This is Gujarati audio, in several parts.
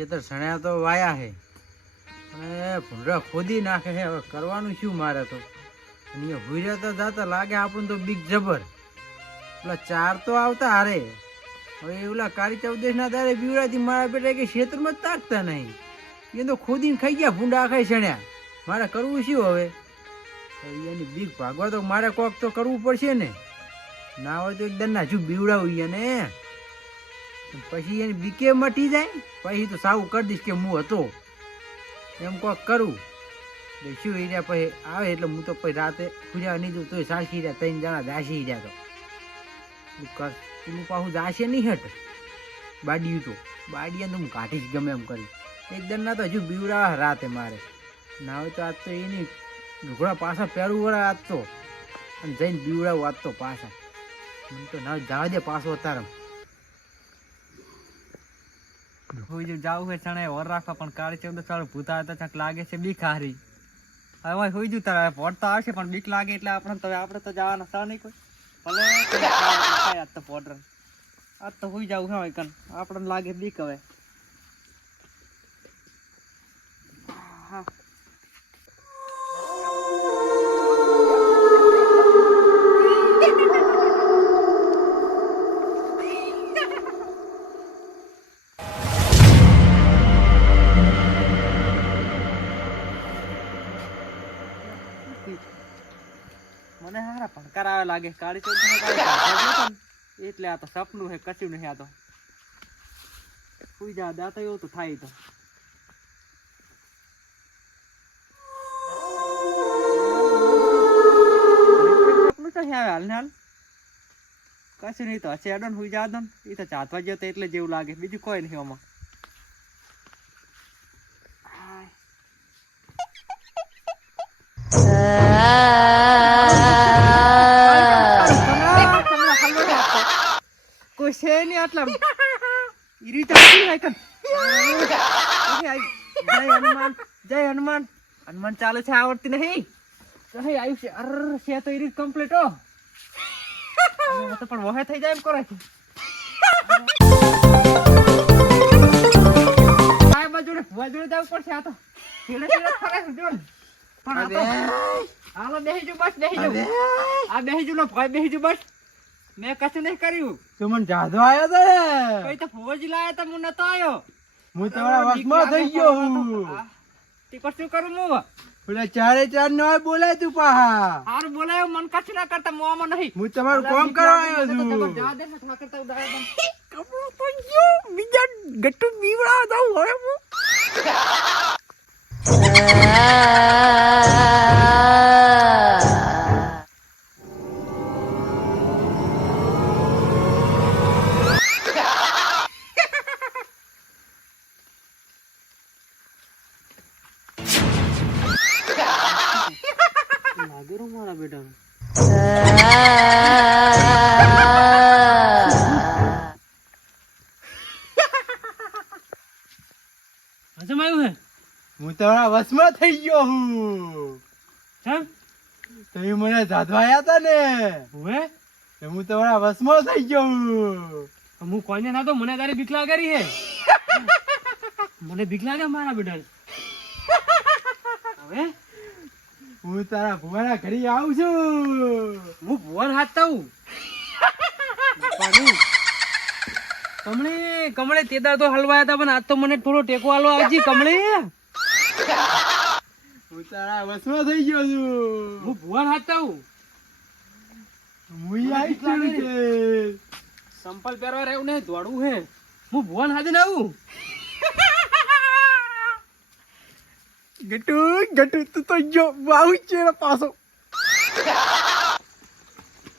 ખેતર સણ્યા તો વાયા હે અને ભૂંડરા ખોદી નાખે છે. હવે કરવાનું શું મારે તો? અહીંયા હુર્યા તો જાતા લાગે આપણને તો બીક જબર. પેલા 4 તો આવતા હારે. હવે ઓલા કાળી ચૌદશ ના દાડે બીવડાથી મારા બેટા કે ખેતરમાં જ તાકતા નહીં. એ તો ખોદીને ખાઈ ગયા, ભૂંડા ખાઈ સણ્યા. મારે કરવું શું હવે? એની બીક ભાગવા તો મારે કોક તો કરવું પડશે ને. ના હોય તો એકદમ ના શું બીવડાવું એને. પછી એની બીકે મટી જાય પછી તો સાવું કરી દઈશ કે હું હતો એમ કોક કરું. શું રહ્યા પછી આવે એટલે હું તો પછી રાતે પૂજા નહીં દઉં તોય સાસી રહ્યા 3 જણા જાસી રહ્યા. તો હું પાછું જાશે નહીં હટ બાડિયું તો બાડિયા તો હું કાઢીશ ગમે એમ કરી. એકદમ ના તો હજુ બીવડાવા રાતે મારે. ના હોય તો આજ તો એની ઢોકળા પાછા પહેરવું વળે આજ તો અને જઈને બીવડાવું આજ તો પાછા. મને તો ના જવા દે પાછો અત્યારે. જાવું છે ચણે વર રાખવા પણ કાળી ચૌદ ચાલુ ભૂતા હતા ચાક લાગે છે બીક હારી. હવે હોઈ જુ તારે પોટ તો આવશે પણ બીક લાગે એટલે આપણે તો જવાના સા નહીં કોઈ. ભલે આજ તો પોટર આજ તો હોઈ જવું હોય કન આપણને લાગે બીક. હવે હા મને હારા ભણકાર આવે લાગે કાળી ચૌદ એટલે આ તો સપનું છે કશું નહીં. આ તો સુઈ જા દાતા એવું તો થાય. તો સપનું તો આવે હાલ ને હાલ કશું નહીં. તો હશે અડન સુઈ જા દો એ તો ચાતવા જતો એટલે જેવું લાગે બીજું કોઈ નહીં આમાં. કોઈ છે નહીં આટલા ઈરી ચાલતી હોય કન. જય હનુમાન જય હનુમાન. હનુમાન ચાલે છે આવડતી નહીં કઈ આવ્યું છે. અર છે તો ઈરી કમ્પ્લીટ હો તો પણ વહે થઈ જાય એમ કરે છે. આ બાજુ જવું પડશે. આ તો છેડે છેડે ફરે છે જોડ. પણ આ તો હાલો બેહીજો બસ બેહીજો. આ બેહીજો નો ભાઈ બેહીજો બસ. મેં કશું નહીં કર્યું. તો મને જાદો આવ્યો તો કઈ તો ફોજ લાયા તો હું નતો આવ્યો. હું તમારા વશમાં થઈ ગયો હું. તે કશું કરું હું? પેલા 4 નો બોલાય તું પાહા. હારું બોલાયો મન કશું ના કરતા મોમાં નહીં. હું તમારું કામ કરવા આવ્યો છું. જા દે ઠા કરતા ઉડાય કબૂલ તો ગયો બીજા ગટ્ટુ બીવડા દઉં હવે હું. લાગે મારા બેટા હજમાયું હે. હું તમારા વશમાં થઈ ગયો હું. કેમ તમે મને જાદવાયા હતા ને હવે હું તમારા વશમાં થઈ ગયો હું. હું કોઈને ના તો મને તારી બીક લાગેરી હે. મને બીક લાગે મારા બેટા. હવે હું તારા ભુવાના ઘરે આવું છું. હું ભુવન હાથ થઉં કમળે કમળે તે દાડ તો હલવાયા હતા પણ આજ તો મને થોડો ટેકો આલો આવજી કમળે. હું તારા વશમાં થઈ ગયો છું. હું ભુવન હાથ થઉં. હું આવી છું છે. સંપલ પહેરવા રહેવું ને દોડવું હે. હું ભુવન હાથે ને આવું. ગટુ ગટુ તું તો જો વાવ છે પાછો.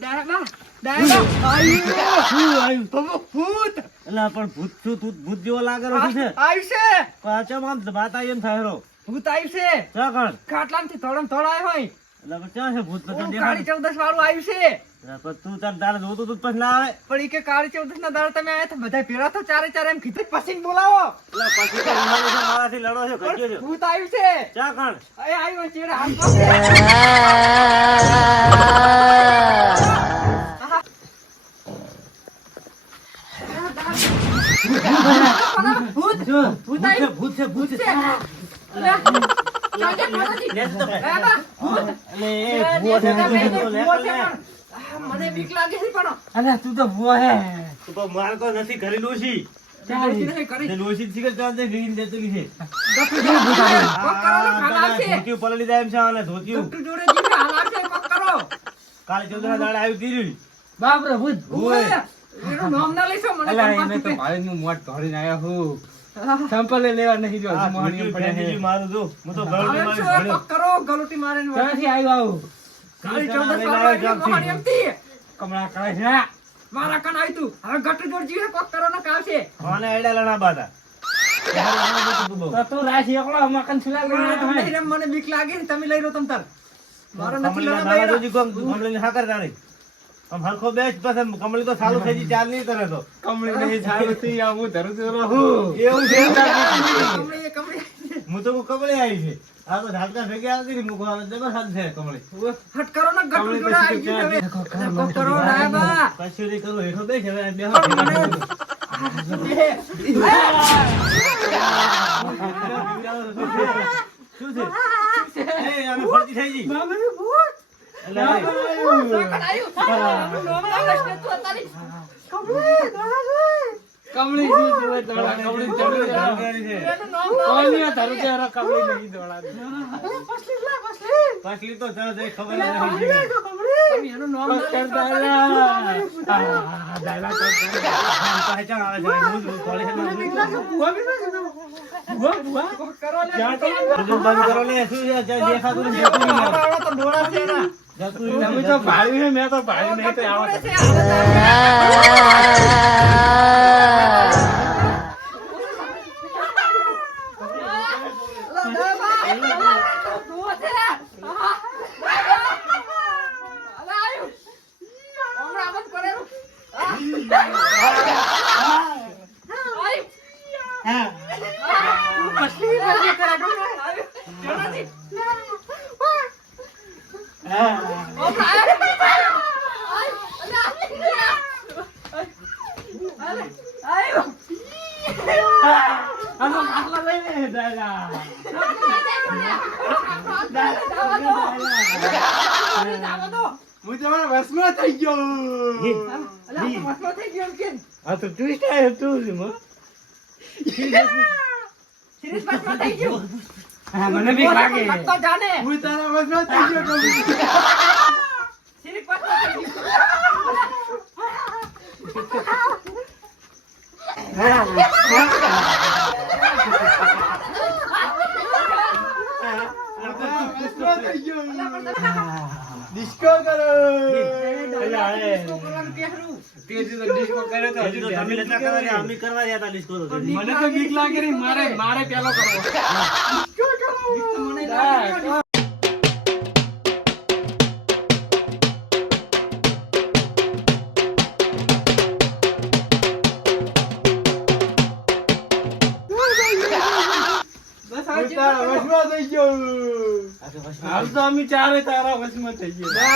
ડાયબા ડાયબા આવ્યું તો ભૂત. એલા પણ ભૂત છું તું ભૂત જેવો લાગેલો છે. આવ્યું છે પાછો આમ બાતા એમ થાય. ભૂત આવ્યું છે. ક્યાં કણ ખાટલામાંથી થોડમ થોડાય હોય. એટલે પણ ક્યાં છે ભૂત? તો કાળી દેખાડ. ચૌદશ વાળું આવ્યું છે. પણ તું તાર દાડે જોતું તું પછી ના આવે. પણ ઈ કે કાળી ચૌદશ ના દાડે તમે આયા તો બધા ભેળા તો ચારે એમ કીધું પછી બોલાવો. એટલે પછી તો ઉનાળે છે, મારાથી લડો છે, કરજો છો. ભૂત આવ્યું છે. ક્યાં કણ? એ આવ્યું ચેડે હાથ ભૂત ભૂત છે ભૂત છે મને બીક લાગે છે પણ અરે તું તો ભૂવા હે તું પણ માર તો નથી ઘરે ડોશી ડોશી નહીં કરી. તે ડોશી શીખર ચાલતે ગીરીને દેતો કી છે કોક કરો ને ખાના છે. ધોતિયું પલળી જાય એમ છે અને ધોતિયું ડોક્ટર જોડે જઈને હાલ છે કોક કરો. કાલે 14 દાડે આવી ગીરી બાપ રે ભૂત ઓય. એનું નામ ના લઈશો મને અલા કંપા એને તો તૂટે. ભાઈ નું મોટ ધોડીને આયા હું સંપલે લેવા નહીં જો આ મોહણીઓ ધોતિયું પડ્યા પહેરી હે મારું જો હું તો ગળું આવે મારી છે, ભણ્યો. કોક કરો ગલોટી મારે ને ક્યાંથી આવ્યો આવું કાળી લઈને ચૌદસ આવ્યો વાળો ગામથી. મોહાણી એમથી. કમળા કરે છે મારા કન આવી તું હવે ગટુ જોડ જીવે કોક કરો ને કાવ છે. આને એડા લણા બાધા તો તું રાશી એકલો મકન સુલા પણ આ તો લઈને નહીં રે, મને બીક લાગે છે, તમે લઈ લો તમ તાર. મારો નથી કમળીના લેવાનો દાણા બૈરા. જોજી કોમ કમળીને હાકર તાણી. આમ હરખો બેસ પછી કમળી તો સાલું થઈ જી ચાલ નહીં કરે તો કમળી નહીં સારું થઈ આ હું ધરું છું રહું એવું છે કમળી એ કમળી. હું તો કહું કમળી આવી છે આ તો ઝાટકા ભેગી આવતી રહી મૂકવા જબર સાથ છે કમળી હટ કરો ને ગટુ કમળી જોડે આવી પછી ગયું હવે. કોક કરો, કોક કરો રાયબા. કશું નહીં કરું હેઠો બેસ હવે બે પણ મને- શું છે એ આને ફરતી થઈ ગઈ બાબાને ભૂત. એટલે આ કોણ આવ્યું? આનું નામ ના લઈશ ને તું અત્યારે. કમળી, દોડા જોઈ. કમળી શું જોવે દોડા કમળી ચડવે જાણકારી છે એનું નામ ના કોની લઈશ. ધરું છે અરે કમળી નહીં દોડા દે પસલી લા, પસલી. પાછલી તો ચાલ જઈ ખબર આવી નથી જાય તો કમળી. તમે એનું નામ ના લઈશ તો અત્યારે. પહેચાન આવે છે હું જ થોડી મને બીક લાગે. ભૂવા બીક લાગે તો. કોક કરો લે. બધું બંધ કરો લે શું છે ચાલ દેખાતું નથી જતું નહીં આવડો તો ડોળા છે ને. જતું તમે નહીં તો ભાડ્યું છે મેં તો ભાડ્યું નહીં તો આવો ડોળે છે. આનો ખાટલા લઈને દાદા હું તમારા વશમાં થઈ ગયો આ તો ટ્વિસ્ટ આવ્યો તું જ હા મને બીક લાગે જાને હું તારા વશમાં થઈ ગયો કમળી સિરિક પાછો થઈ ગયો. ડિસ્કો કરો અલા, એ. ડિસ્કો કરવાનું કહેરું. તેથી તો ડિસ્કો કરે તો હજુ તો તમે નતા કરવા દે, અમે કરવા જતા ડિસ્કો તો મને તો બીક લાગે રે મારે પેલો કરવો તો મને લાગે બસ આ હું જે તારા વશમાં થઈ ગયો હાલ તો અમે ચારે તારા વશમાં થઈ ગયો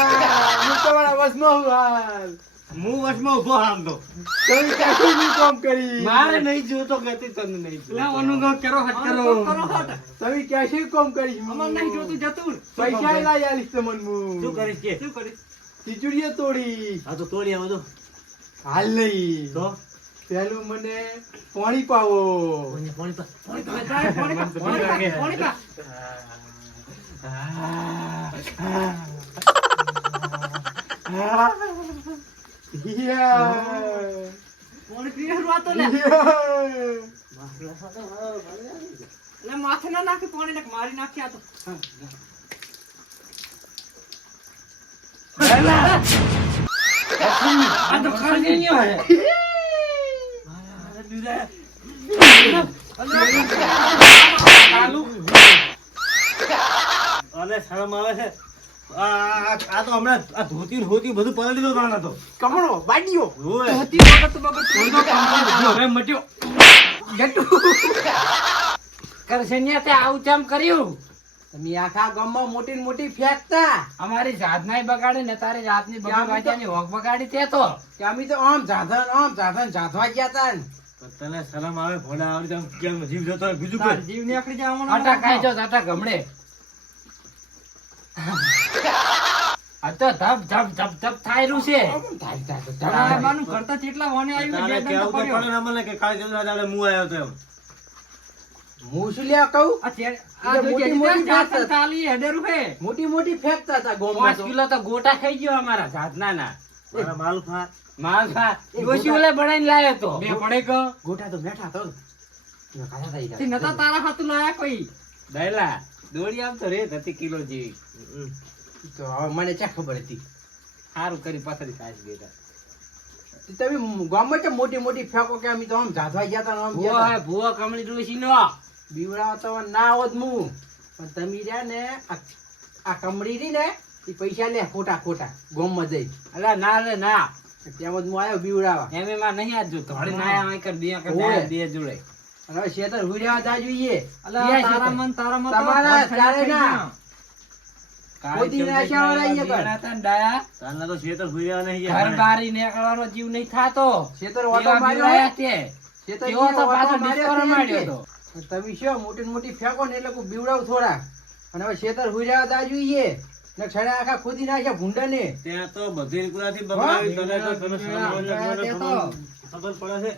હું તમારા વશમાં હું હાલ હું વચમાં ઉભો આમ તો તમે ક્યાંથી બી કામ કરી મારે નહીં જોતો ગતિ તને નહીં લા અનુભવ કરો હટ કરો હટ. તમે ક્યાંથી કામ કરી અમાર નહીં જોતું જતું. પૈસા લાવી આલીશ તમને શું હું કરીશ કે શું કરીશ? ખીચડીએ તોડી આ તો તોડી આવો તો હાલ નહીં તો પેલું મને પાણી પાવો પાણી પા પોણી પા, પોણી પા. પોણી પીને હરવા તો લે. લે માથે ના નાખી પોણી ને મારી નાખી આ તો. આ તો ખાલી નહીં હોય અને શરમ આવે છે આ તો હમણાં આ ધોતી ને હોતી બધું પલળી દીધું તાણે તો કમળો બાડીઓ ઓય હતી વખત તો બગડ તું. હવે મટ્યો કરશન્યા તે આવું ચમ કર્યું તમે આખા ગામમાં મોટી ને મોટી ફેંકતા અમારી જાતનાય બગાડી ને તારી જાતની બગાડી હોક બગાડી તે તો કે અમે તો આમ જાધવા ગયા તા ને. તને શરમ આવે ભોળા આવડી આમ કેમ જીવ જતો હોય બીજું તાર કોઈ જીવ નીકળી જાય હમણાં. આટા ખાઈ જાઓ આટા ગમડે આ તો ધપ ધપ ધપ ધપ થાય રહ્યું છે તારા બાનું કરતા કેટલા વાને આવ્યું તારે બે દંડ કેવું તો પડ્યો. પડે ને મને કે કાલે ચંદ્રા દાડે હું આવ્યો તો એમ હું શું લ્યા કહું આ એટલે જોજે, મોટી હજી મોટી ત્યાં ફેંકતા. ખાલી હેડેરું હે. મોટી મોટી ફેંકતા હતા ગોમમાં 5 કિલો તો ગોટા ખાઈ ગયો અમારા જાતના ના મારા માલ ખા માલ ખા એ ડોશી ગોટા- ઓલે બનાવીને લાવ્યો તો બે પડે કે ગોટા તો બેઠા તો એમાં ખાધા હતા ઈ તે નતા તારા હાથું લાયા કોઈ. દયલા દોડી આવતો રેત હતી કિલો જેવી તો હવે મને ચા ખબર હતી સારું કરી પથરી સાસ દેતા તમે ગામમાં કેમ મોટી મોટી ફેંકો કે અમે તો આમ જાધવા ગયા હતા ને આમ ગયા ભૂવો હતા. હે ભૂવો કમળી ડોશી નો બીવડાવો તો ના હોત હું પણ તમે રહ્યા ને આ કમળી રહી ને એ પૈસા લે ખોટા ખોટા ગોમમાં જઈ અલા ના રે ના તેમ જ હું આવ્યો બીવડાવા એમ એમાં નહીં આજ જોતો હળી ના આય કર બે કર ઓય. બે જોડે અને હવે શેતર હુર્યા જા જોઈએ અલા, ક્યાં તારા શેતર? મન તારા મન તો તમારા ભોજ ખાઈ ચારે થઈ ના. ગયા. ખોદી નાખ્યા વાળા અહીંયા કર. હતા ને ડાયા તારના તો શેતર ભૂયા નહીં ઘર બારી નીકળવાનો જીવ નહીં થાતો શેતર એવા ઓટો માર્યો બીવડાયા તે શેતર તેવો તો ઓટો પાછો માર્યો ડિસ્કોરો છે માર્યો એમ તો કે. તમે શું મોટી ને મોટી ફેંકો ને એટલે કોઈ બીવડાવ થોડા અને હવે શેતર હુર્યા જા જોઈએ ને છડે આખા ખોદી નાખ્યા ભૂંડા ને ત્યાં તો બધી રીતથી બગડાવી તને તો તને શરમ આવે છે, મને તે તો. ખબર પડે છે